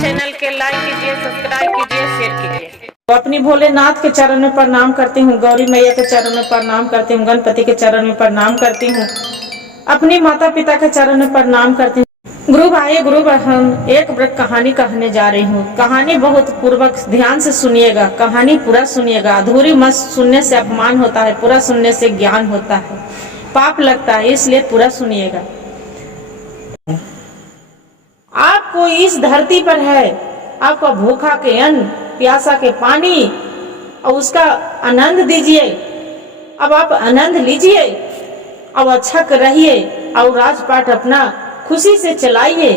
Channel के like कीजिए, subscribe कीजिए, शेयर कीजिए। तो अपनी भोलेनाथ के चरण में प्रणाम करती हूँ, गौरी मैया के चरण में प्रणाम करती हूँ, गणपति के चरण में प्रणाम करती हूँ, अपनी माता पिता के चरण में प्रणाम करती हूँ। गुरु भाई गुरु बहन, एक कहानी कहने जा रही हूँ। कहानी बहुत पूर्वक ध्यान से सुनिएगा, कहानी पूरा सुनिएगा। अधूरी मत सुनने से अपमान होता है, पूरा सुनने से ज्ञान होता है, पाप लगता है, इसलिए पूरा सुनिएगा। आपको इस धरती पर है, आपका भूखा के अन्न, प्यासा के पानी, और उसका आनंद दीजिए। अब आप आनंद लीजिए, अब अच्छा रहिए और राजपाट अपना खुशी से चलाइए।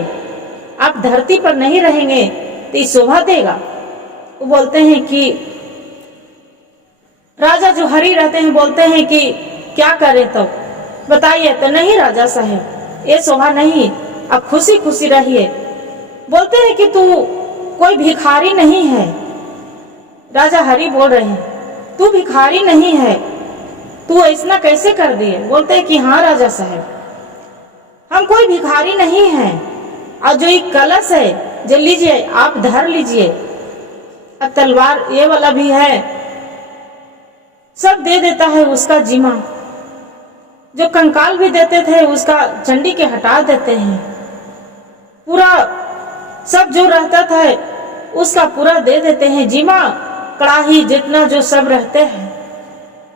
आप धरती पर नहीं रहेंगे तो ये शोभा देगा। वो बोलते हैं कि राजा जो हरि रहते हैं बोलते हैं कि क्या करें तो बताइए। तो नहीं राजा साहब, ये शोभा नहीं, आप खुशी खुशी रहिए। बोलते हैं कि तू कोई भिखारी नहीं है। राजा हरि बोल रहे हैं, तू भिखारी नहीं है, तू ऐसा कैसे कर दिए। बोलते हैं कि हाँ राजा साहब, हम कोई भिखारी नहीं है। और जो ये कलश है, जो लीजिए, आप धर लीजिए। अब तलवार ये वाला भी है, सब दे देता है उसका जिम्मा। जो कंकाल भी देते थे उसका चंडी के हटा देते हैं। पूरा सब जो रहता था उसका पूरा दे देते हैं जिम्मा, कड़ाही जितना जो सब रहते हैं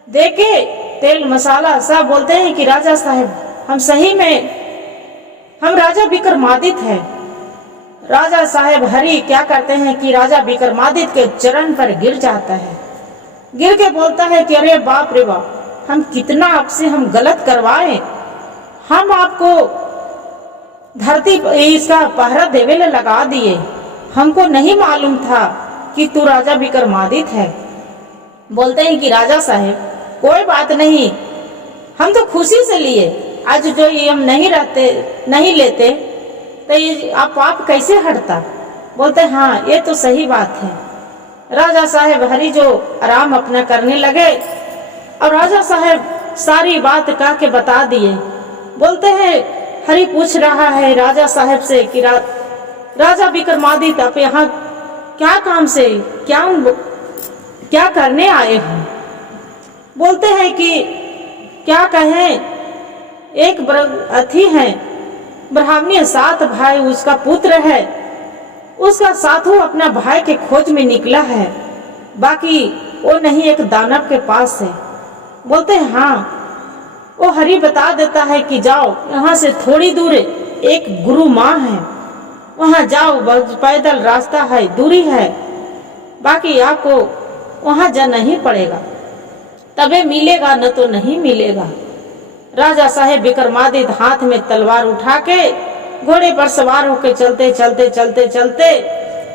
देके, तेल मसाला सब। बोलते हैं कि राजा साहब, हम सही में हम राजा विक्रमादित्य है। राजा साहब हरि क्या करते हैं कि राजा विक्रमादित्य के चरण पर गिर जाता है। गिर के बोलता है कि अरे बाप रे बाप, हम कितना आपसे हम गलत करवाए। हम आपको धरती इसका पहरा देवे ले लगा दिए, हमको नहीं मालूम था कि तू राजा विक्रमादित्य है। बोलते हैं कि राजा साहब कोई बात नहीं, हम तो खुशी से लिए। आज जो ये हम नहीं लेते तो ये आप पाप कैसे हटता। बोलते हाँ ये तो सही बात है। राजा साहब हरि जो आराम अपना करने लगे और राजा साहब सारी बात कह के बता दिए। बोलते हैं हरि पूछ रहा है राजा साहब से कि राजा विक्रमादित्य आप यहाँ क्या काम से क्या करने आए हैं। बोलते हैं कि क्या कहें, एक अथी है ब्राह्मणी, 7 भाई, उसका पुत्र है, उसका साथों अपना भाई के खोज में निकला है, बाकी वो नहीं एक दानव के पास है। बोलते हैं हाँ। वो हरि बता देता है कि जाओ यहाँ से थोड़ी दूर एक गुरु माँ है, वहाँ जाओ, पैदल रास्ता है, दूरी है, बाकी आपको वहाँ जाना ही पड़ेगा, तबे मिलेगा, न तो नहीं मिलेगा। राजा साहेब विक्रमादित्य हाथ में तलवार उठा के घोड़े पर सवार होकर चलते चलते चलते चलते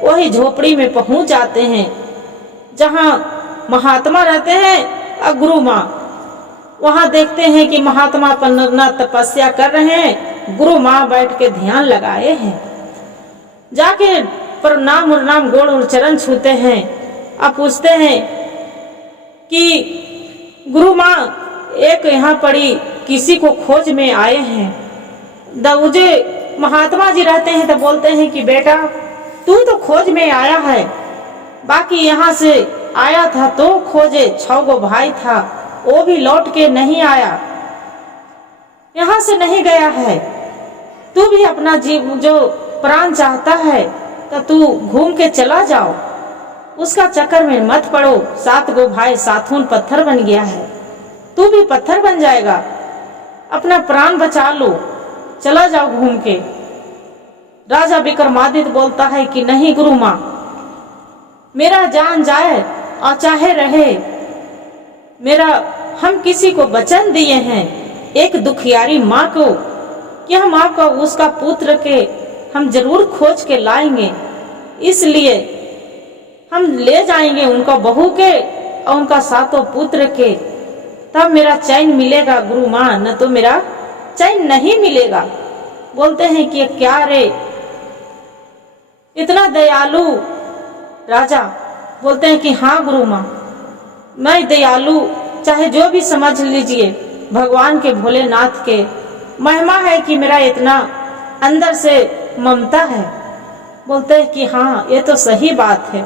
वही झोपड़ी में पहुंच जाते हैं जहां महात्मा रहते हैं और गुरु माँ। वहां देखते हैं कि महात्मा पन्ना तपस्या कर रहे हैं, गुरु माँ बैठ के ध्यान लगाए हैं। जाके प्रणाम उर्नाम गोड़ और चरण छूते हैं। अब पूछते हैं कि गुरु माँ एक यहाँ पड़ी किसी को खोज में आए हैं। दऊजे महात्मा जी रहते हैं तो बोलते हैं कि बेटा तू तो खोज में आया है, बाकी यहाँ से आया था तो खोजे 6 गो भाई था, वो भी लौट के नहीं आया, यहाँ से नहीं गया है। तू भी अपना जीव जो प्राण चाहता है तो तू घूम के चला जाओ, उसका चक्कर में मत पड़ो। 7 गो भाई साथून पत्थर बन गया है, तू भी पत्थर बन जाएगा, अपना प्राण बचा लो, चला जाओ घूम के। राजा विक्रमादित्य बोलता है कि नहीं गुरु माँ, मेरा जान जाए और चाहे रहे, हम किसी को वचन दिए हैं, एक दुखियारी माँ को, कि हम आपका उसका पुत्र के हम जरूर खोज के लाएंगे, इसलिए हम ले जाएंगे उनका बहू के और उनका 7 पुत्र के, तब मेरा चैन मिलेगा गुरु माँ, न तो मेरा चैन नहीं मिलेगा। बोलते हैं कि क्या रे इतना दयालु राजा। बोलते हैं कि हाँ गुरु माँ, मैं दयालु, चाहे जो भी समझ लीजिए, भगवान के भोलेनाथ के महिमा है कि मेरा इतना अंदर से ममता है। बोलते हैं कि हाँ, ये तो सही बात है।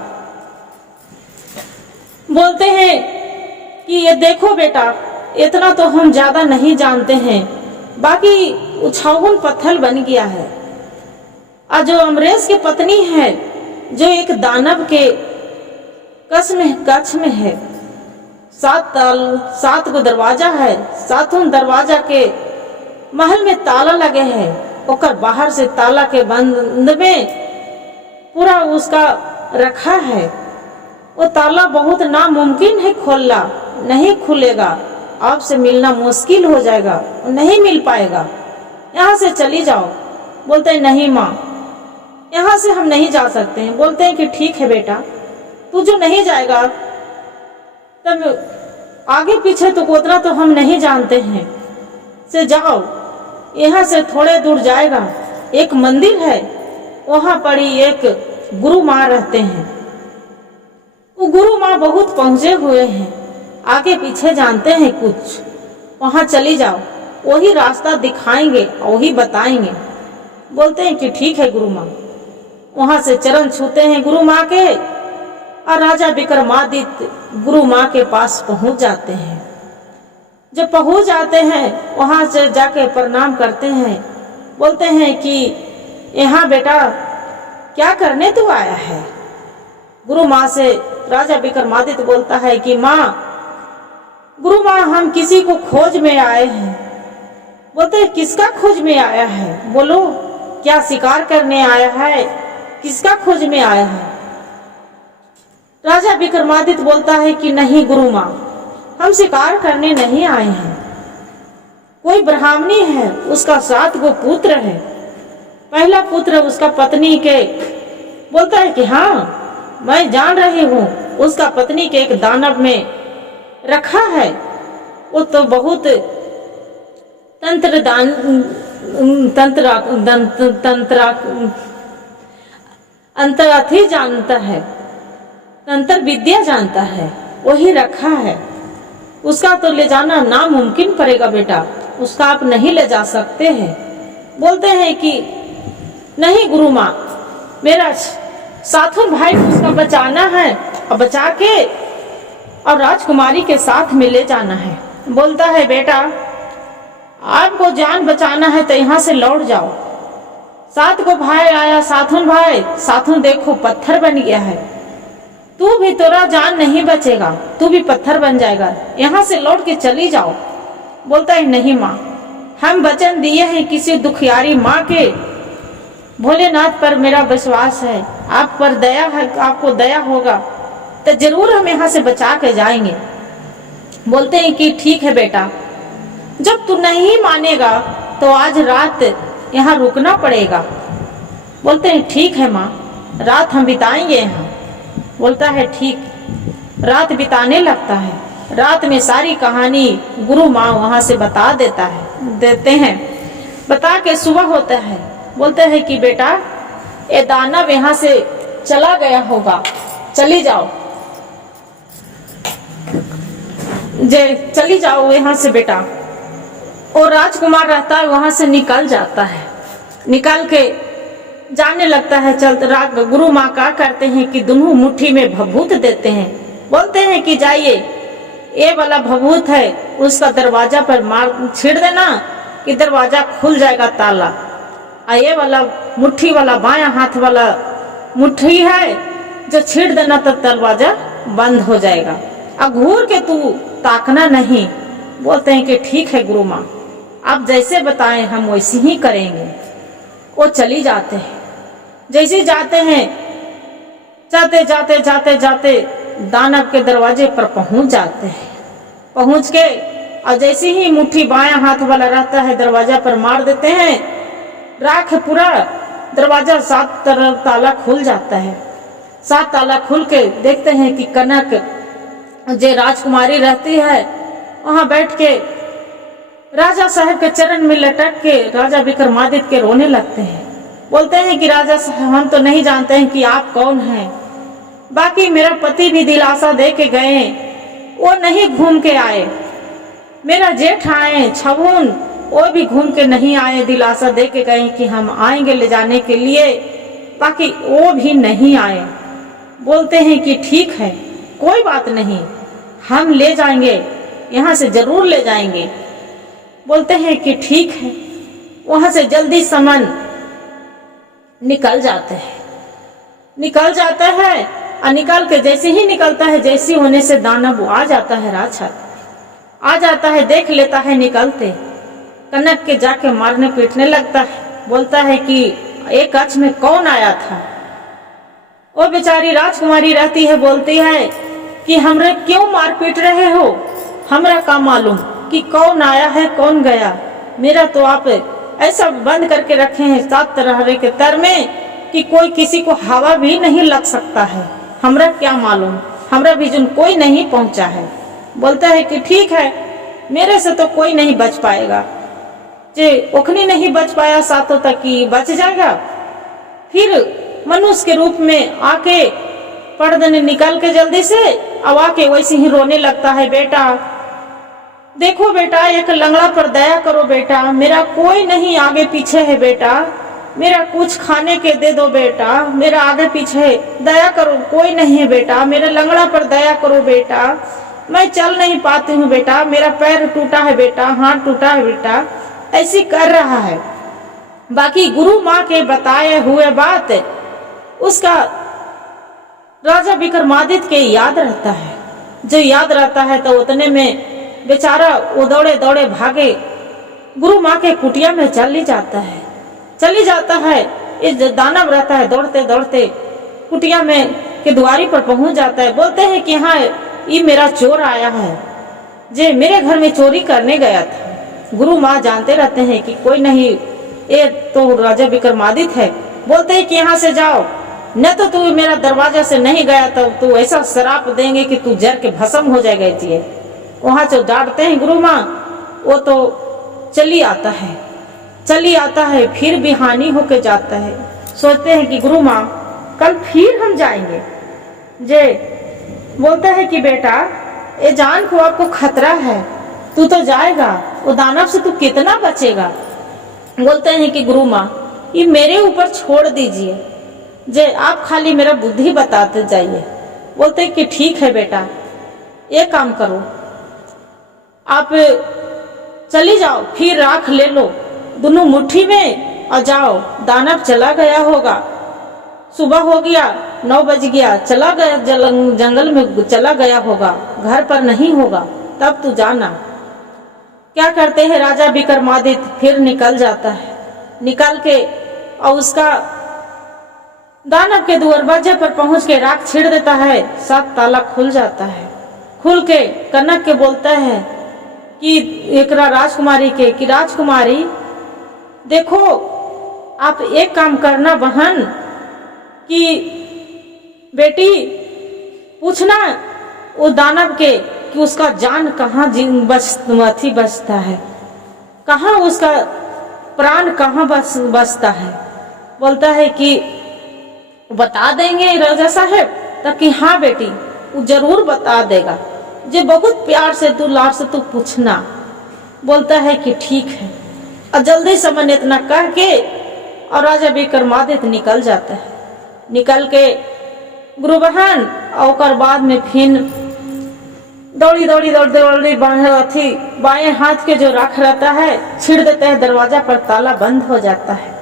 बोलते हैं कि ये देखो बेटा, इतना तो हम ज्यादा नहीं जानते हैं, बाकी उछावन पत्थर बन गया है। और जो अमरेश की पत्नी है, जो एक दानव के कक्ष में है, 7 गो दरवाजा है, 7 दरवाजा के महल में ताला लगे हैं। ओकर बाहर से ताला के बंद में पूरा उसका रखा है। वो ताला बहुत नामुमकिन है खोलना, नहीं खुलेगा, आपसे मिलना मुश्किल हो जाएगा, नहीं मिल पाएगा, यहाँ से चली जाओ। बोलते हैं नहीं माँ, यहाँ से हम नहीं जा सकते हैं। बोलते हैं कि ठीक है बेटा, तू जो नहीं जाएगा तब आगे पीछे तो उतना तो हम नहीं जानते हैं, से जाओ। यहाँ से थोड़े दूर जाएगा एक मंदिर है, वहाँ पर ही एक गुरु माँ रहते हैं। वो गुरु माँ बहुत पहुँचे हुए हैं, आगे पीछे जानते हैं कुछ, वहाँ चली जाओ, वही रास्ता दिखाएंगे, वही बताएंगे। बोलते हैं कि ठीक है गुरु माँ। वहाँ से चरण छूते हैं गुरु माँ के, और राजा विक्रमादित्य गुरु माँ के पास पहुँच जाते हैं। जब पहुँच जाते हैं, वहाँ से जाके प्रणाम करते हैं। बोलते हैं कि यहाँ बेटा क्या करने तू आया है? गुरु माँ से राजा विक्रमादित्य बोलता है कि माँ, गुरु माँ, हम किसी को खोज में आए हैं। बोलते हैं किसका खोज में आया है? बोलो, क्या शिकार करने आया है? किसका खोज में आया है? राजा विक्रमादित्य बोलता है कि नहीं गुरु माँ, हम शिकार करने नहीं आए हैं। कोई ब्राह्मणी है, उसका 7 गो पुत्र है। पहला पुत्र उसका पत्नी के, बोलता है कि हाँ मैं जान रही हूँ, उसका पत्नी के एक दानव में रखा है। वो तो बहुत अंतराथी जानता है, तंत्र विद्या जानता है, वही रखा है। उसका तो ले जाना नामुमकिन पड़ेगा बेटा, उसका आप नहीं ले जा सकते हैं। बोलते हैं कि नहीं गुरु माँ, मेरा 7 भाई उसका बचाना है, और बचा के और राजकुमारी के साथ में ले जाना है। बोलता है बेटा, आपको जान बचाना है तो यहाँ से लौट जाओ। 7 को भाई आया, 7 भाई, 7 देखो पत्थर बन गया है। तू भी, तेरा जान नहीं बचेगा, तू भी पत्थर बन जाएगा, यहाँ से लौट के चली जाओ। बोलता है नहीं माँ, हम वचन दिए हैं किसी दुखियारी माँ के, भोलेनाथ पर मेरा विश्वास है, आप पर दया है, आपको दया होगा तो जरूर हम यहाँ से बचा के जाएंगे। बोलते हैं कि ठीक है बेटा, जब तू नहीं मानेगा तो आज रात यहाँ रुकना पड़ेगा। बोलते हैं ठीक है माँ, रात हम बिताएंगे यहाँ। बोलता है ठीक। रात बिताने लगता है। रात में सारी कहानी गुरु माँ वहाँ से बता देते हैं। बता के सुबह होता है। बोलते हैं कि बेटा, ये दानव यहाँ से चला गया होगा, चली जाओ, चली जाओ यहाँ से बेटा। और राजकुमार रहता है, वहां से निकल जाता है, निकल के जाने लगता है। चलते गुरु माँ क्या करते हैं कि दोनों मुट्ठी में भभूत देते हैं। बोलते हैं कि जाइए, ये वाला भभूत है, उसका दरवाजा पर मार छीड़ देना कि दरवाजा खुल जाएगा ताला। और ये वाला मुट्ठी वाला बायां हाथ वाला मुट्ठी है, जो छीड़ देना तो दरवाजा बंद हो जाएगा। अब घूर के तू ताकना नहीं। बोलते हैं कि ठीक है गुरु माँ, आप जैसे बताएं हम वैसे ही करेंगे। वो चली जाते हैं। जैसे जाते हैं, जाते जाते जाते जाते दानव के दरवाजे पर पहुंच जाते हैं। पहुंच के और जैसे ही मुट्ठी बायां हाथ वाला रहता है, दरवाजा पर मार देते हैं। राख पूरा दरवाजा 7 तरफ ताला खुल जाता है। 7 ताला खुल के देखते हैं कि कनक जो राजकुमारी रहती है, वहां बैठ के राजा साहब के चरण में लटक के राजा विक्रमादित्य के रोने लगते हैं। बोलते हैं कि राजा साहब, हम तो नहीं जानते हैं कि आप कौन हैं। बाकी मेरा पति भी दिलासा दे के गए, वो नहीं घूम के आए। मेरा जेठ आए छबून, वो भी घूम के नहीं आए, दिलासा दे के गए कि हम आएंगे ले जाने के लिए, बाकी वो भी नहीं आए। बोलते हैं कि ठीक है, कोई बात नहीं, हम ले जाएंगे, यहाँ से जरूर ले जाएंगे। बोलते हैं कि ठीक है। वहां से जल्दी समन निकल जाते हैं, निकल जाता है और निकल के जैसे ही निकलता है, जैसे होने से दानव आ जाता है, राक्षस आ जाता है, देख लेता है निकलते, कनक के जाके मारने पीटने लगता है। बोलता है कि एक कच्छ में कौन आया था। वो बेचारी राजकुमारी रहती है, बोलती है कि हमरे क्यों मार पीट रहे हो, हमरा का मालूम कि कौन आया है कौन गया, मेरा तो आप ऐसा बंद करके रखे हैं 7 तरह के तर में कि कोई किसी को हवा भी नहीं लग सकता है, हमरा क्या मालूम, हमरा भी जुन कोई नहीं पहुंचा है। बोलता है कि ठीक है, मेरे से तो कोई नहीं बच पाएगा, जे ओखनी नहीं बच पाया सातों तक की बच जाएगा। फिर मनुष्य के रूप में आके पर्दे निकल के जल्दी से अब आके वैसे ही रोने लगता है, बेटा देखो बेटा, एक लंगड़ा पर दया करो बेटा, मेरा कोई नहीं आगे पीछे है बेटा, मेरा कुछ खाने के दे दो बेटा, मेरा आगे पीछे दया करो, कोई नहीं है बेटा, मेरे लंगड़ा पर दया करो बेटा, मैं चल नहीं पाती हूँ बेटा, मेरा पैर टूटा है बेटा, हाथ टूटा है बेटा, ऐसी कर रहा है। बाकी गुरु माँ के बताए हुए बात उसका राजा विक्रमादित्य के याद रहता है। जो याद रहता है तो उतने में बेचारा वो दौड़े दौड़े भागे गुरु माँ के कुटिया में चली जाता है। इस दानव रहता है, दौड़ते दौड़ते कुटिया में के द्वारी पर पहुंच जाता है। बोलते हैं कि हाँ, ये मेरा चोर आया है, जे मेरे घर में चोरी करने गया था। गुरु माँ जानते रहते हैं कि कोई नहीं, ये तो राजा विक्रमादित्य है। बोलते हैं कि यहाँ से जाओ, न तो तू मेरा दरवाजा से नहीं गया तो तू ऐसा श्राप देंगे कि तू जर के भस्म हो जाएगा। वहां से डांटते हैं गुरु माँ, वो तो चली आता है, फिर भी हानि होके जाता है। सोचते हैं कि गुरु माँ कल फिर हम जाएंगे। जे बोलते हैं कि बेटा, ये जान को आपको खतरा है, तू तो जाएगा, वो दानव से तू कितना बचेगा। बोलते हैं कि गुरु माँ ये मेरे ऊपर छोड़ दीजिए, जे आप खाली मेरा बुद्धि बताते जाइए। बोलते हैं कि ठीक है बेटा, एक काम करो, आप चली जाओ, फिर राख ले लो दोनों मुट्ठी में और जाओ। दानव चला गया होगा, सुबह हो गया, 9 बज गया, चला गया जंगल में चला गया होगा, घर पर नहीं होगा, तब तू जाना। क्या करते हैं राजा विक्रमादित्य, फिर निकल जाता है। निकल के और उसका दानव के दरवाजे पर पहुंच के राख छीड़ देता है। 7 ताला खुल जाता है। खुल के कनक के बोलता है कि एक राजकुमारी के कि राजकुमारी देखो, आप एक काम करना बहन, कि बेटी पूछना वो दानव के कि उसका जान कहाँ बचता है, कहाँ उसका प्राण कहाँ बचता है। बोलता है कि बता देंगे राजा साहब, ताकि हाँ बेटी वो जरूर बता देगा, जे बहुत प्यार से तू लाड से तू पूछना। बोलता है कि ठीक है, और जल्दी समन इतना कह के और राजा विक्रमादित्य निकल जाता है। निकल के गुरु बहन और बाद में फिर दौड़ी बाएं हाथ के जो राख रहता है छीड़ देते हैं, दरवाजा पर ताला बंद हो जाता है।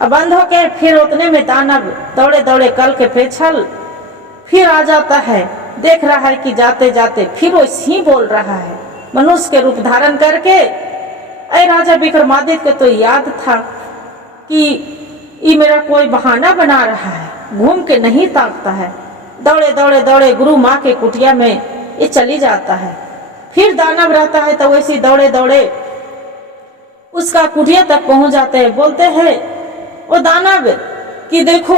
अब बंद होके फिर उतने में दानव दौड़े दौड़े कल के पेछल फिर आ जाता है। देख रहा है कि जाते जाते फिर वो ही बोल रहा है मनुष्य के रूप धारण करके। अरे राजा विक्रमादित्य को तो याद था कि ये मेरा कोई बहाना बना रहा है, घूम के नहीं ताकता है। दौड़े गुरु माँ के कुटिया में ये चली जाता है। फिर दानव रहता है तो वैसे दौड़े दौड़े उसका कुटिया तक पहुंच जाते हैं। बोलते हैं वो दानव कि देखो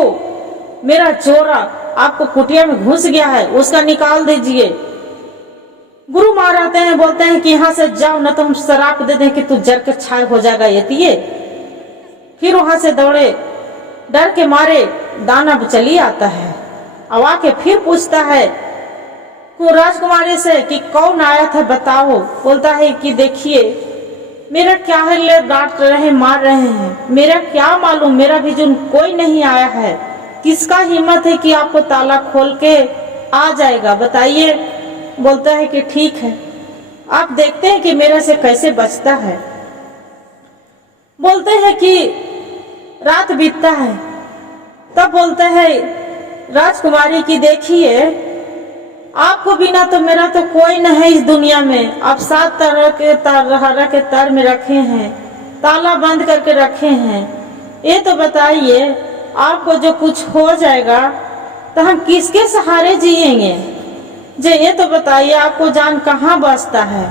मेरा चोरा आपको कुटिया में घुस गया है, उसका निकाल दीजिए। गुरु माँ रहते हैं, बोलते हैं कि यहाँ से जाओ, न तो हम शराप दे दें कि तू जर के छाय हो जाएगा ये। फिर वहां से दौड़े डर के मारे दानव चली आता है। अब आके फिर पूछता है को राजकुमारी से कि कौन आया था बताओ। बोलता है कि देखिए मेरा क्या है, ले डांट रहे मार रहे हैं, मेरा क्या मालूम, मेरा भी जुर्म कोई नहीं आया है, किसका हिम्मत है कि आपको ताला खोल के आ जाएगा, बताइए। बोलता है कि ठीक है, आप देखते हैं कि मेरे से कैसे बचता है। बोलते हैं कि रात बीतता है, तब बोलते हैं राजकुमारी की देखिए, आपको बिना तो मेरा तो कोई नहीं है इस दुनिया में, आप 7 तरह के तर में रखे हैं, ताला बंद करके रखे हैं। ये तो बताइए, आपको जो कुछ हो जाएगा तो हम किसके सहारे जिएंगे? जे ये तो बताइए, आपको जान कहाँ बचता है,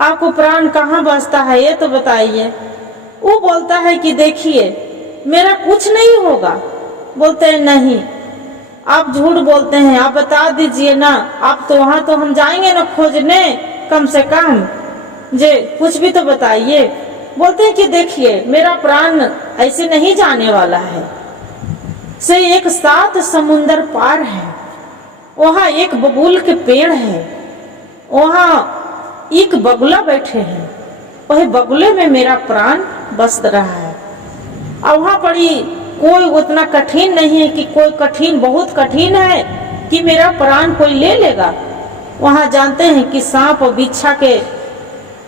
आपको प्राण कहाँ बचता है, ये तो बताइए। वो बोलता है कि देखिए मेरा कुछ नहीं होगा। बोलते हैं नहीं, आप झूठ बोलते हैं, आप बता दीजिए ना, आप तो वहां तो हम जाएंगे ना खोजने, कम से कम जे कुछ भी तो बताइए। बोलते हैं कि देखिए मेरा प्राण ऐसे नहीं जाने वाला है, से एक 7 समुंदर पार है, वहाँ एक बबूल के पेड़ है, वहाँ एक बगुला बैठे हैं, वही बगुले में मेरा प्राण बस रहा है। और वहाँ पड़ी कोई उतना कठिन नहीं है कि कोई कठिन बहुत कठिन है कि मेरा प्राण कोई ले लेगा। वहाँ जानते हैं कि सांप और बिच्छा के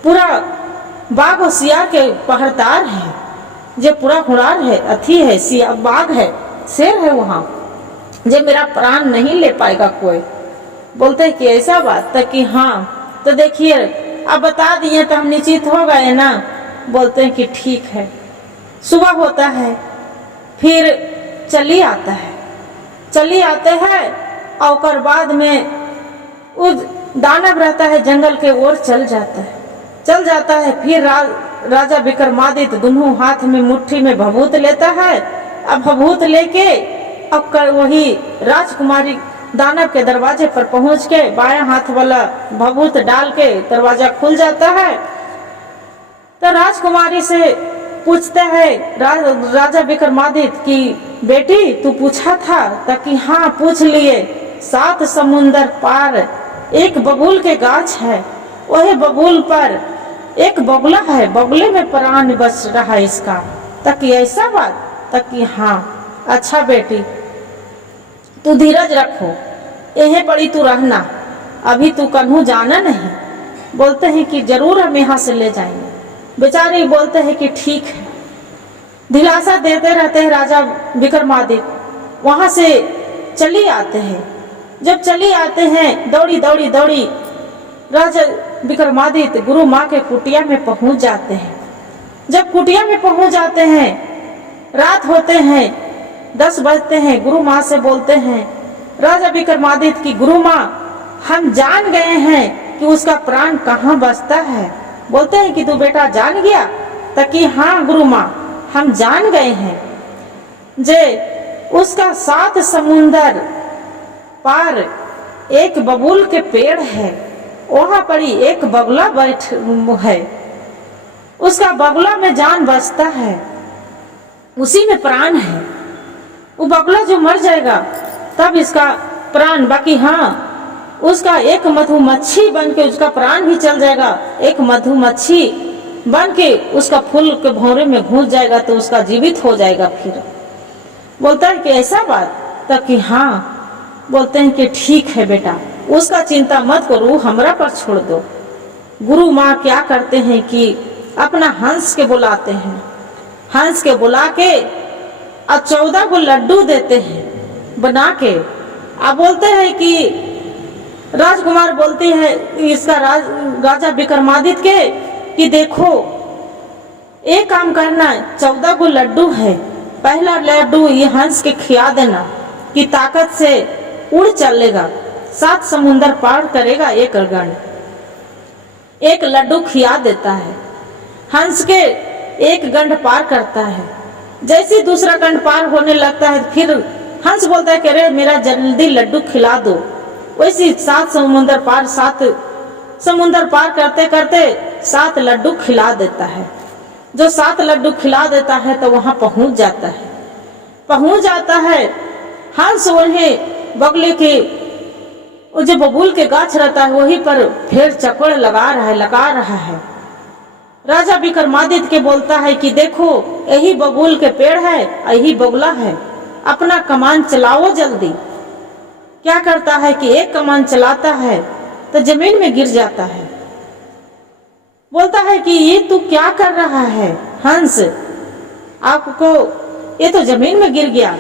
पूरा बाघ और सियार के पहरेदार है, जो पूरा हुड़ार है, अथी है, सिया बाघ है, शेर है वहाँ, जो मेरा प्राण नहीं ले पाएगा कोई। बोलते हैं कि ऐसा बात तो कि हाँ, तो देखिए अब बता दिए तो हम निश्चित हो गए ना। बोलते हैं कि ठीक है। सुबह होता है, फिर चली आता है, चली आते हैं और बाद में उस दानव रहता है जंगल के ओर चल जाता है। फिर राजा विक्रमादित्य दोनों हाथ में मुट्ठी में भभूत लेता है। अब भभूत लेके अब वही राजकुमारी दानव के दरवाजे पर पहुंच के बायां हाथ वाला भभूत डाल के दरवाजा खुल जाता है। तो राजकुमारी से पूछते हैं राजा विक्रमादित्य की बेटी तू पूछा था? ताकि हाँ पूछ लिए। 7 समुंदर पार एक बबूल के गाछ है, वही बबूल पर एक बगुला है, बगुले में प्राण बच रहा है इसका। ताकि ऐसा बात? ताकि हाँ अच्छा बेटी तू धीरज रखो, यही पड़ी तू रहना, अभी तू कन्हू जाना नहीं। बोलते हैं कि जरूर हम यहाँ से ले जाएंगे। बेचारे बोलते हैं कि ठीक है। दिलासा देते रहते हैं राजा विक्रमादित्य। वहां से चली आते हैं। जब चली आते हैं दौड़ी राजा विक्रमादित्य गुरु माँ के कुटिया में पहुंच जाते हैं। जब कुटिया में पहुंच जाते हैं, रात होते हैं, 10 बजते हैं। गुरु माँ से बोलते हैं राजा विक्रमादित्य की गुरु माँ हम जान गए हैं कि उसका प्राण कहाँ बचता है। बोलते हैं कि तू बेटा जान गया? ताकि हाँ गुरु माँ हम जान गए हैं, जे उसका 7 समुंदर पार एक बबूल के पेड़ है, वहां पर ही एक बगुला बैठ है, उसका बगुला में जान बचता है, उसी में प्राण है। वो बगुला जो मर जाएगा तब इसका प्राण, बाकी हाँ उसका एक मधुमक्खी बन के उसका प्राण भी चल जाएगा। एक मधुमक्खी बन के उसका फूल के भौरे में घुस जाएगा तो उसका जीवित हो जाएगा। फिर बोलता है कि ऐसा बात? तब कि हाँ। बोलते हैं कि ठीक है बेटा, उसका चिंता मत करो, हमरा पर छोड़ दो। गुरु माँ क्या करते हैं कि अपना हंस के बुलाते हैं, हंस के बुला के और 14 को लड्डू देते हैं बना के। अब बोलते हैं कि राजकुमार बोलती है इसका राजा विक्रमादित्य के कि देखो एक काम करना, 14 को लड्डू है, पहला लड्डू ये हंस के खिया देना कि ताकत से उड़ चलेगा, 7 समुंदर पार करेगा। एक लड्डू खिया देता है, हंस के एक गंड पार करता है। जैसे दूसरा गंड पार होने लगता है फिर हंस बोलता है कि अरे मेरा जल्दी लड्डू खिला दो। वैसे 7 समुंदर पार 7 समुंदर पार करते करते 7 लड्डू खिला देता है। जो 7 लड्डू खिला देता है तो वहां पहुंच जाता है। हंस वही बगले के जो बबूल के गाछ रहता है वहीं पर फिर चक्कर लगा रहा है। राजा विक्रमादित्य के बोलता है कि देखो यही बबूल के पेड़ है, यही बगुला है, अपना कमान चलाओ जल्दी। क्या करता है कि एक कमान चलाता है तो जमीन में गिर जाता है। बोलता है कि ये तू क्या कर रहा है हंस, आपको ये तो जमीन में गिर गया,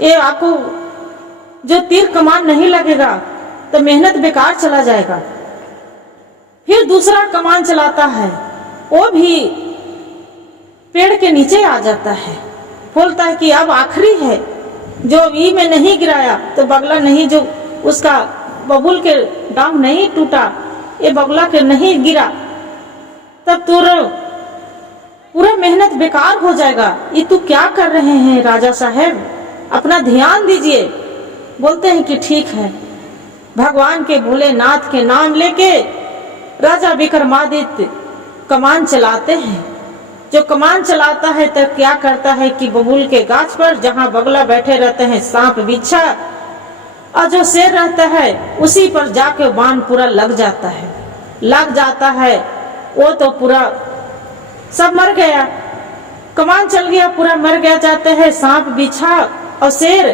ये आपको जो तीर कमान नहीं लगेगा तो मेहनत बेकार चला जाएगा। फिर दूसरा कमान चलाता है, वो भी पेड़ के नीचे आ जाता है। बोलता है कि अब आखिरी है, जो ई में नहीं गिराया तो बगला नहीं, जो उसका बबूल के डांग नहीं टूटा, ये बगला के नहीं गिरा, तब पूरा मेहनत बेकार हो जाएगा। ये तू क्या कर रहे हैं राजा साहब, अपना ध्यान दीजिए। बोलते हैं कि ठीक है। भगवान के भोलेनाथ के नाम लेके राजा विक्रमादित्य कमान चलाते हैं। जो कमान चलाता है तो क्या करता है कि बबूल के गाछ पर जहाँ बगला बैठे रहते हैं, सांप बिच्छा और जो शेर रहता है उसी पर जाके बाण पूरा लग जाता है। वो तो पूरा सब मर गया, कमान चल गया, पूरा मर गया जाते हैं सांप बिच्छा और शेर।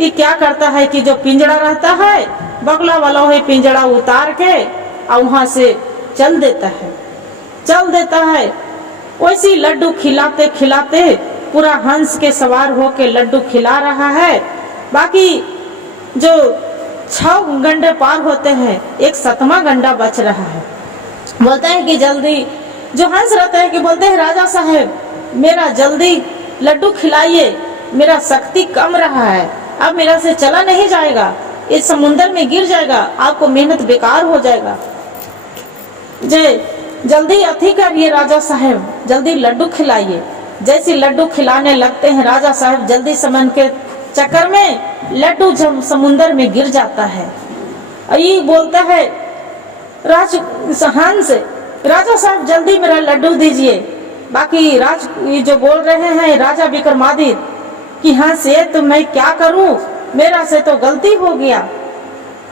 ये क्या करता है कि जो पिंजड़ा रहता है बगला वाला है, पिंजड़ा उतार के और वहां से चल देता है। वैसी लड्डू खिलाते खिलाते पूरा हंस के सवार होके लड्डू खिला रहा है। बाकी जो 6 गंडे पार होते हैं, एक 7वां गंडा बच रहा है। बोलते हैं कि जल्दी, जो हंस रहते हैं कि बोलते हैं राजा साहब मेरा जल्दी लड्डू खिलाइए, मेरा शक्ति कम रहा है, अब मेरा से चला नहीं जाएगा, इस समुंदर में गिर जाएगा, आपको मेहनत बेकार हो जाएगा। जल्दी अथी करिए राजा साहब, जल्दी लड्डू खिलाइए। जैसे लड्डू खिलाने लगते हैं राजा साहब, जल्दी समन के चक्कर में लड्डू जब समुंदर में गिर जाता है। ये बोलता है हंस राजा साहब जल्दी मेरा लड्डू दीजिए। बाकी ये जो बोल रहे हैं राजा विक्रमादित्य कि हंस ये तो मैं क्या करूं, मेरा से तो गलती हो गया,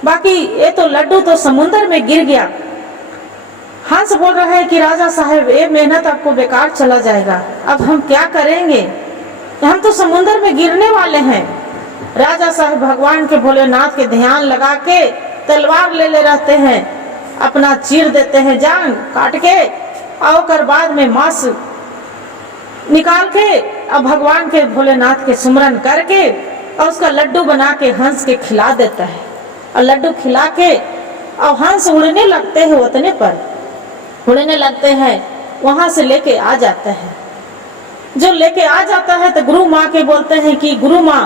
बाकी ये तो लड्डू तो समुंदर में गिर गया। हंस बोल रहा है कि राजा साहब ये मेहनत आपको बेकार चला जाएगा, अब हम क्या करेंगे, हम तो समुंदर में गिरने वाले हैं। राजा साहब भगवान के भोलेनाथ के ध्यान लगा के तलवार ले रहते हैं, अपना चीर देते हैं जान काट के, और बाद में मांस निकाल के अब भगवान के भोलेनाथ के सुमरन करके और उसका लड्डू बना के हंस के खिला देता है। और लड्डू खिला के और हंस उड़ने लगते हैं, उतने पर उड़ने लगते हैं, वहां से लेके आ जाता है। जो लेके आ जाता है तो गुरु माँ के बोलते हैं कि गुरु माँ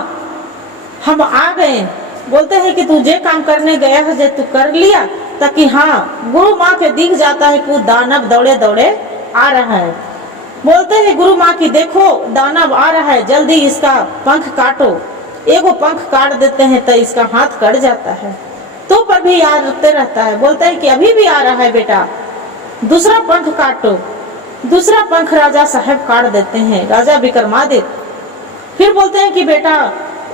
हम आ गए। बोलते हैं कि तू जे काम करने गया है जे तू कर लिया, ताकि हाँ गुरु माँ के दिख जाता है कि दानव दौड़े दौड़े आ रहा है। बोलते हैं गुरु माँ की देखो दानव आ रहा है, जल्दी इसका पंख काटो। एगो पंख काट देते हैं तो इसका हाथ कट जाता है, तो पर भी आते रहता है। बोलते हैं कि अभी भी आ रहा है बेटा, दूसरा पंख काटो। दूसरा पंख राजा साहब काट देते हैं, राजा विक्रमादित्य। फिर बोलते हैं कि बेटा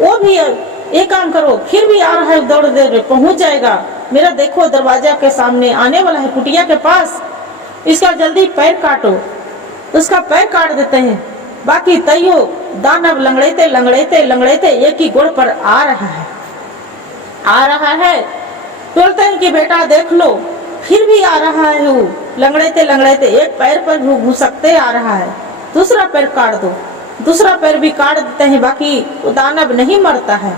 वो भी एक काम करो, फिर भी आ रहा है, दौड़ दे पहुंच जाएगा, मेरा देखो दरवाजा के सामने आने वाला है, कुटिया के पास, इसका जल्दी पैर काटो। उसका पैर काट देते हैं। बाकी तैयो दानव लंगड़ेते लंगड़ेते लंगड़ेते एक ही गोड़ पर आ रहा है। बोलते हैं कि बेटा देख लो, फिर भी आ रहा है, वो लंगड़ेते लंगड़ेते एक पैर पर घुसकते आ रहा है। दूसरा पैर काट दो, दूसरा पैर भी काट देते हैं, बाकी वो दानव नहीं मरता है,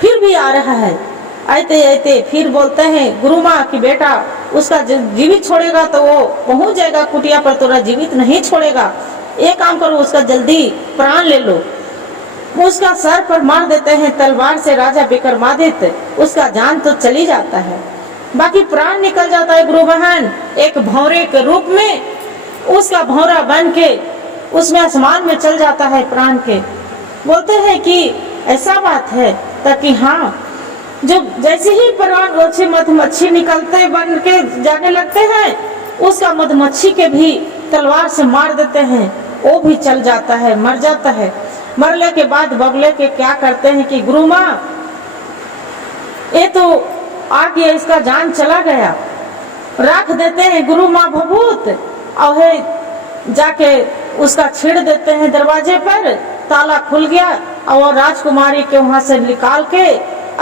फिर भी आ रहा है। आते आते फिर बोलते हैं गुरु माँ की बेटा उसका जीवित छोड़ेगा तो वो पहुंच जाएगा कुटिया पर, तोरा जीवित नहीं छोड़ेगा, एक काम करो उसका जल्दी प्राण ले लो। उसका सर पर मार देते हैं तलवार से राजा विक्रमादित्य, उसका जान तो चली जाता है, बाकी प्राण निकल जाता है। गुरु बहन एक भौरे के रूप में उसका भौरा बन के उसमें आसमान में चल जाता है प्राण के। बोलते हैं कि ऐसा बात है, ताकि हाँ जो जैसे ही प्राण रोचे मधुमक्खी निकलते बन के जाने लगते हैं, उसका मधुमक्खी के भी तलवार से मार देते हैं, वो भी चल जाता है, मर जाता है। मरने के बाद बगले के क्या करते हैं कि गुरु माँ ये तो आ गया, इसका जान चला गया, रख देते हैं गुरु माँ भभूत और है जाके उसका छेड़ देते हैं दरवाजे पर। ताला खुल गया और वो राजकुमारी के वहां से निकाल के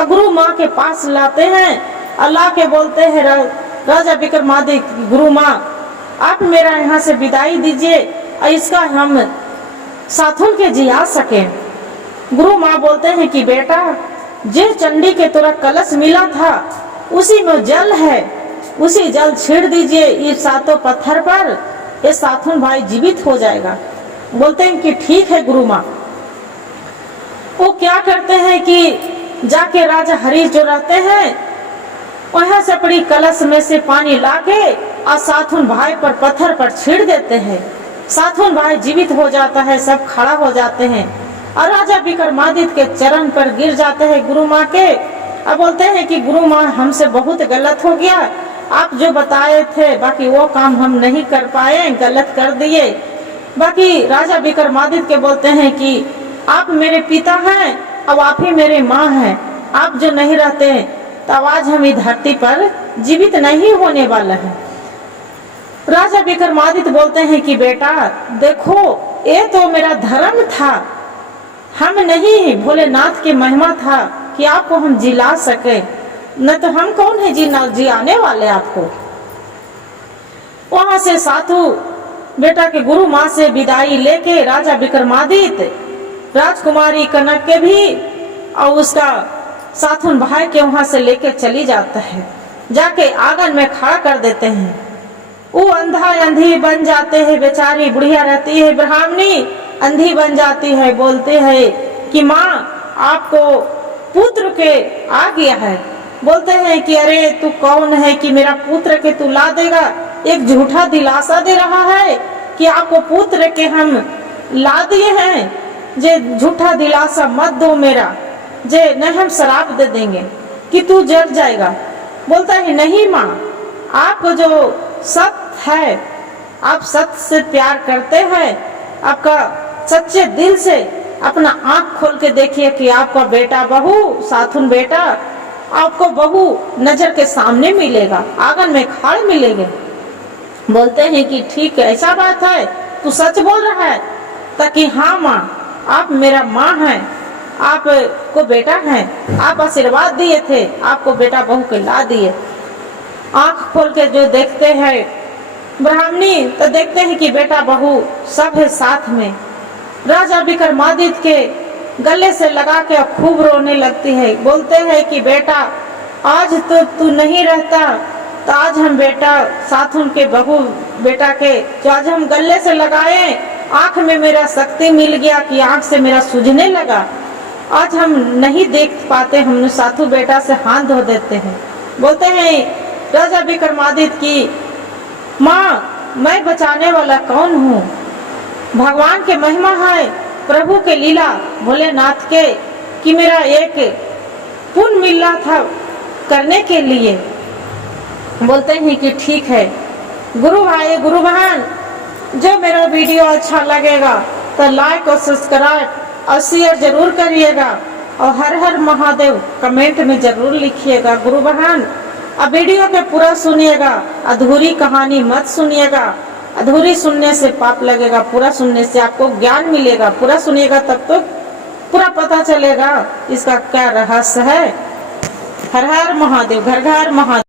गुरु माँ के पास लाते हैं। अल्लाह के बोलते हैं राजा विक्रमादित्य, गुरु माँ आप मेरा यहाँ से विदाई दीजिए और इसका हम साथुन के जिया सके। गुरु माँ बोलते हैं कि बेटा जिस चंडी के तुरा कलश मिला था उसी में जल है, उसी जल छेड़ दीजिए इस सातों पत्थर पर, ये साथुन भाई जीवित हो जाएगा। बोलते हैं कि ठीक है गुरु माँ। वो क्या करते हैं कि जाके राजा हरीश जो रहते हैं वहां से अपनी कलश में से पानी लाके और साथुन भाई पर पत्थर पर छीड़ देते हैं। साथुन भाई जीवित हो जाता है, सब खड़ा हो जाते हैं और राजा विक्रमादित्य के चरण पर गिर जाते हैं गुरु माँ के। अब बोलते हैं कि गुरु माँ हमसे बहुत गलत हो गया, आप जो बताए थे बाकी वो काम हम नहीं कर पाए, गलत कर दिए। बाकी राजा विक्रमादित्य के बोलते हैं कि आप मेरे पिता हैं, अब आप ही मेरे माँ हैं, आप जो नहीं रहते तब आज हम इस धरती पर जीवित नहीं होने वाला है। राजा विक्रमादित्य बोलते हैं कि बेटा देखो ये तो मेरा धर्म था, हम नहीं, भोलेनाथ की महिमा था कि आपको हम जिला सके, न तो हम कौन है जियाने वाले आपको। वहां से साधु बेटा के गुरु माँ से विदाई लेके राजा विक्रमादित्य राजकुमारी कनक के भी और उसका साथुन भाई के वहां से लेके चली जाता है। जाके आंगन में खड़ा कर देते हैं। वो अंधा अंधी बन जाते हैं, बेचारी बुढ़िया रहती है ब्राह्मणी अंधी बन जाती है। बोलते है कि माँ आपको पुत्र के आ गया है। बोलते हैं कि अरे तू कौन है कि मेरा पुत्र के तू ला देगा, एक झूठा दिलासा दे रहा है कि आपको पुत्र के हम ला दिए हैं, जे झूठा दिलासा मत दो मेरा, जे नहीं हम शराब दे देंगे कि तू जल जाएगा। बोलता है नहीं माँ, आपको जो सत्य है, आप सत्य से प्यार करते हैं, आपका सच्चे दिल से अपना आंख खोल के देखिए कि आपका बेटा बहू साथुन बेटा आपको बहू नजर के सामने मिलेगा, आंगन में खड़े मिलेंगे। बोलते हैं कि ठीक है ऐसा बात है, तू सच बोल रहा है? ताकि हाँ माँ आप मेरा माँ हैं, आप को बेटा हैं, आप आशीर्वाद दिए थे, आपको बेटा बहू के ला दिए। आंख खोल के जो देखते हैं ब्राह्मणी तो देखते हैं कि बेटा बहू सब है साथ में। राजा विक्रमादित्य के गले से लगा के खूब रोने लगती है। बोलते हैं कि बेटा आज तो तू नहीं रहता तो आज हम बेटा साथुन के बहू बेटा के जो आज हम गले से लगाए, आंख में मेरा शक्ति मिल गया कि आंख से मेरा सूझने लगा, आज हम नहीं देख पाते, हमने साथु बेटा से हाथ धो देते हैं। बोलते हैं राजा विक्रमादित्य की माँ मैं बचाने वाला कौन हूँ? भगवान के महिमा है, प्रभु के लीला भोलेनाथ के कि मेरा एक पुण्य मिल रहा था करने के लिए। बोलते हैं कि ठीक है गुरु भाई गुरु बहन, जो मेरा वीडियो अच्छा लगेगा तो लाइक और सब्सक्राइब और शेयर जरूर करिएगा और हर हर महादेव कमेंट में जरूर लिखिएगा। गुरु बहन अब वीडियो के पूरा सुनिएगा, अधूरी कहानी मत सुनिएगा, अधूरी सुनने से पाप लगेगा, पूरा सुनने से आपको ज्ञान मिलेगा। पूरा सुनिएगा तब तो पूरा पता चलेगा इसका क्या रहस्य है। हर हर महादेव, घर घर महादेव।